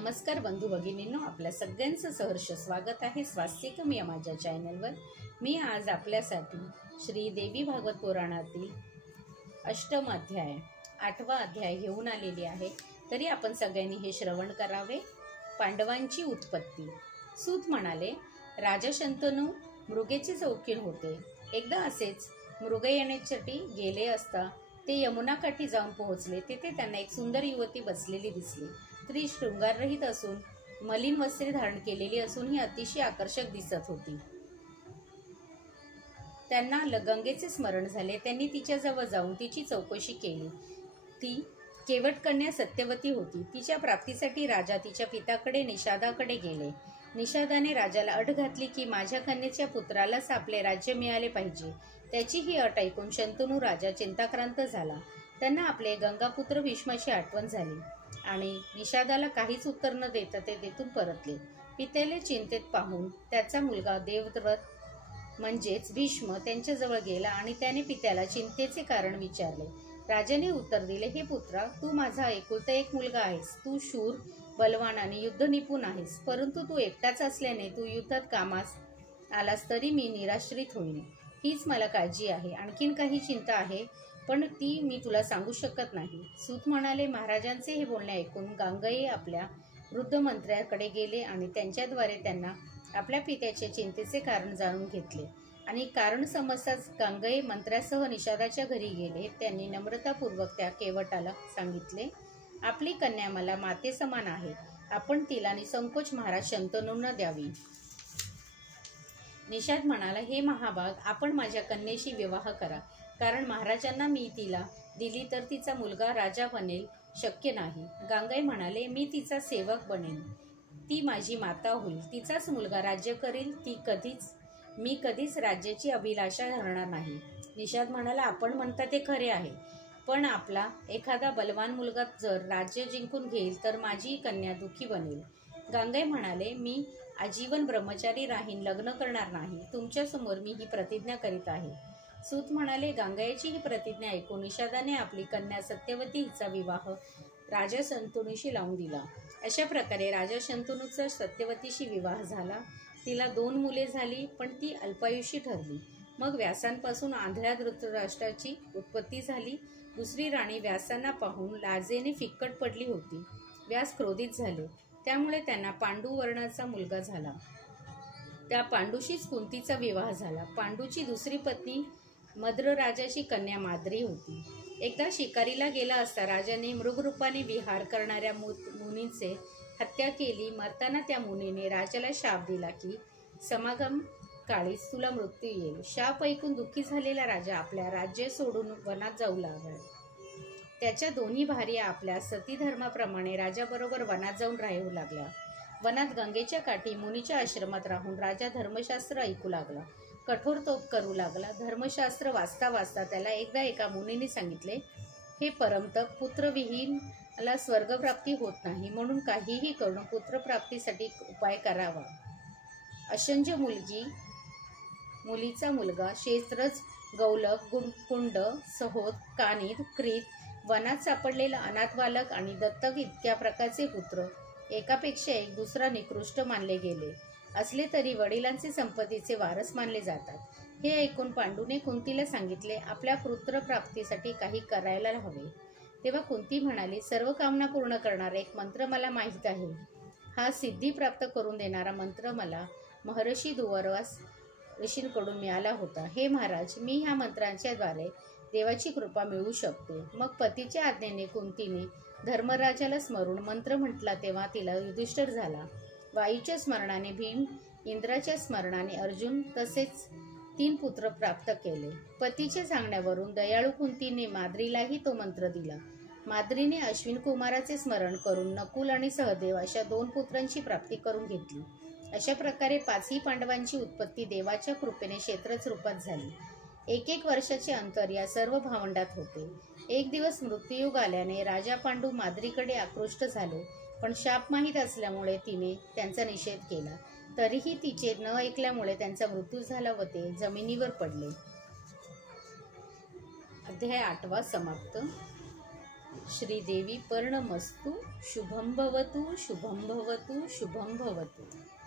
नमस्कार बंधू भगिनींनो, आपल्या सगळ्यांचं सहर्ष स्वागत आहे स्वास्तिकम या माझ्या चॅनलवर। मी आज आपल्यासाठी श्री देवी भागवत पुराणातील अष्टम अध्याय 8वा अध्याय घेऊन आलेली आहे। तरी आपण सगळ्यांनी हे श्रवण करावे। पांडवांची उत्पत्ती। सूत म्हणाले, राजा शंतनू मृगेचे शौकीन होते। एकदा असेच मृग येण्यासाठी गेले असता ते यमुनाकाठी जाऊन पोहोचले। तिथे त्यांना एक सुंदर युवती बसलेली दिसली। स्त्री शृंगाररहित असून मलिन वस्त्रे धारण केलेली असून ही अतिशय आकर्षक दिसत होती। त्यांना गंगेचे स्मरण झाले। त्यांनी तिच्याजवळ जाऊन तिची चौकशी केली। ती केवट कन्या सत्यवती होती। तिच्या प्राप्तीसाठी राजा तिच्या पित्याकडे निषादाकडे गेले। निषादाने राजाला अट घातली की माझ्या कन्येच्या पुत्रालाच आपले राज्य मिळाले पाहिजे। त्याची ही अट ऐकून शंतनू राजा चिंताक्रांत झाला। त्यांना आपले गंगापुत्र भीष्माची आठवण झाली आणि निषादाला काहीच उत्तर न देता ते तेथून परतले। पित्याला चिंतेत पाहून त्याचा मुलगा देवव्रत म्हणजेच भीष्म त्यांच्याजवळ गेला आणि त्याने पित्याला चिंतेचे कारण विचारले। राजाने उत्तर दिले, हे पुत्रा, तू माझा एकुलता एक मुलगा आहेस। तू शूर, बलवान आणि युद्ध निपुण आहेस, परंतु तू एकटाच असल्याने तू युद्धात कामास आलास तरी मी निराश्रित होईन, हीच मला काळजी आहे। आणखीन काही चिंता आहे, पण ती मी तुला सांगू शकत नाही। सूत म्हणाले, महाराजांचे हे बोलणे ऐकून गांगेय आपल्या वृद्ध मंत्र्याकडे गेले आणि त्यांच्याद्वारे त्यांना आपल्या पित्याच्या चिंतेचे कारण जाणून घेतले आणि कारण समजताच गांगेय मंत्र्यासह निषादाच्या घरी गेले। त्यांनी नम्रतापूर्वक त्या केवटाला सांगितले, आपली कन्या मला माते समान आहे, आपण तिला निसंकोच महाराज शंतनूंना द्यावी। निषाद म्हणाला, हे महाभाग, आपण माझ्या कन्येशी विवाह करा, कारण महाराजांना मी तिला दिली तर तिचा मुलगा राजा बनेल, शक्य नाही। गांगेय म्हणाले, मी तिचा सेवक बनेन, ती माझी माता होईल, तिचाच मुलगा राज्य करील, मी कधीच राज्याची अभिलाषा धरणार नाही। निषाद म्हणाला, आपण म्हणता ते खरे आहे, पण आपला एखादा बलवान मुलगा जर राज्य जिंकून घेईल तर माझी कन्या दुःखी बनेल। गांगेय म्हणाले, मी आजीवन ब्रह्मचारी राहीन, लग्न करणार नाही, तुमच्यासमोर मी ही प्रतिज्ञा करीत आहे। सूत म्हणाले, गांगेयाची ही प्रतिज्ञा ऐकून निषादाने आपली कन्या सत्यवती हिचा विवाह राजा शंतनूशी लावून दिला। अशा प्रकारे राजा शंतनूचा सत्यवतीशी विवाह झाला। तिला 2 मुले झाली, पण ती अल्पायुषी ठरली। मग व्यासांपासून आंधळ्या धृतराष्ट्राची उत्पत्ती झाली। दुसरी राणी व्यासांना पाहून लाजेने फिक्कट पडली होती। व्यास क्रोधित झाले, त्यामुळे त्यांना पांडू वर्णाचा मुलगा झाला। त्या पांडूशीच कुंतीचा विवाह झाला। पांडूची दुसरी पत्नी मद्र राजाची कन्या माद्री होती। एकदा शिकारीला गेला असता राजाने मृगरूपाने विहार करणाऱ्या मुनींचे हत्या केली। मरताना त्या मुनीने राजाला शाप दिला की समागम काळीच तुला मृत्यू येईल। शाप ऐकून दुःखी झालेला राजा आपल्या राज्य सोडून वनात जाऊ लागला। त्याच्या दोन्ही भार्या आपल्या सतीधर्माप्रमाणे राजाबरोबर वनात जाऊन राहू लागल्या। वनात गंगेच्या काठी मुनीच्या आश्रमात राहून राजा धर्मशास्त्र ऐकू लागला, कठोर तोप करू लागला। धर्मशास्त्र वाचता वाचता त्याला एकदा एका मुनीने सांगितले, हे परमतप, पुत्रविहीनला स्वर्गप्राप्ती होत नाही, म्हणून काहीही करून पुत्रप्राप्तीसाठी उपाय करावा। अशंज मुलीचा मुलगा क्षेत्रज, गौलक, कुंड, सहोद, कानिद, क्रीत, वनात सापडलेला अनाथ बालक आणि दत्तक इतक्या प्रकारचे पुत्र एकापेक्षा एक दुसरा निकृष्ट मानले गेले असले तरी वडिलांचे संपत्तीचे वारस मानले जातात। हे ऐकून पांडूने कुंतीला सांगितले, आपल्या पुत्रप्राप्तीसाठी काही करायला हवे। तेव्हा कुंती म्हणाली, सर्व कामना पूर्ण करणारा एक मंत्र मला माहीत आहे। हा सिद्धी प्राप्त करून देणारा मंत्र मला महर्षी दुर्वास ऋषींकडून मिळाला होता। हे महाराज, मी ह्या मंत्रांच्या द्वारे देवाची कृपा मिळवू शकते। मग पतीच्या आज्ञेने कुंतीने धर्मराजाला स्मरून मंत्र म्हटला, तेव्हा तिला युधिष्ठिर झाला। वायूच्या स्मरणाने भीम, इंद्राच्या स्मरणाने अर्जुन, तसेच 3 पुत्र प्राप्त केले। पतीच्या सांगण्यावरून दयाळू कुंतीने माद्रीलाही तो मंत्र दिला। माद्रीने अश्विन कुमाराचे स्मरण करून नकुल आणि सहदेव अशा 2 पुत्रांची प्राप्ती करून घेतली। अशा प्रकारे 5ही पांडवांची उत्पत्ती देवाच्या कृपेने क्षेत्रज रूपात झाली। 1 वर्षाचे अंतर या सर्व भावंडात होते। एक दिवस मृत्यूयोग आल्याने राजा पांडू माद्रीकडे आकृष्ट झाले, पण शाप माहीत असल्यामुळे तिने त्यांचा निषेध केला। तरीही तिचे न ऐकल्यामुळे त्यांचा मृत्यू झाला व ते जमिनीवर पडले। अध्याय 8वा समाप्त। श्रीदेवी पर्णमस्तु। शुभं भवतु शुभं भवतु शुभं भवतु.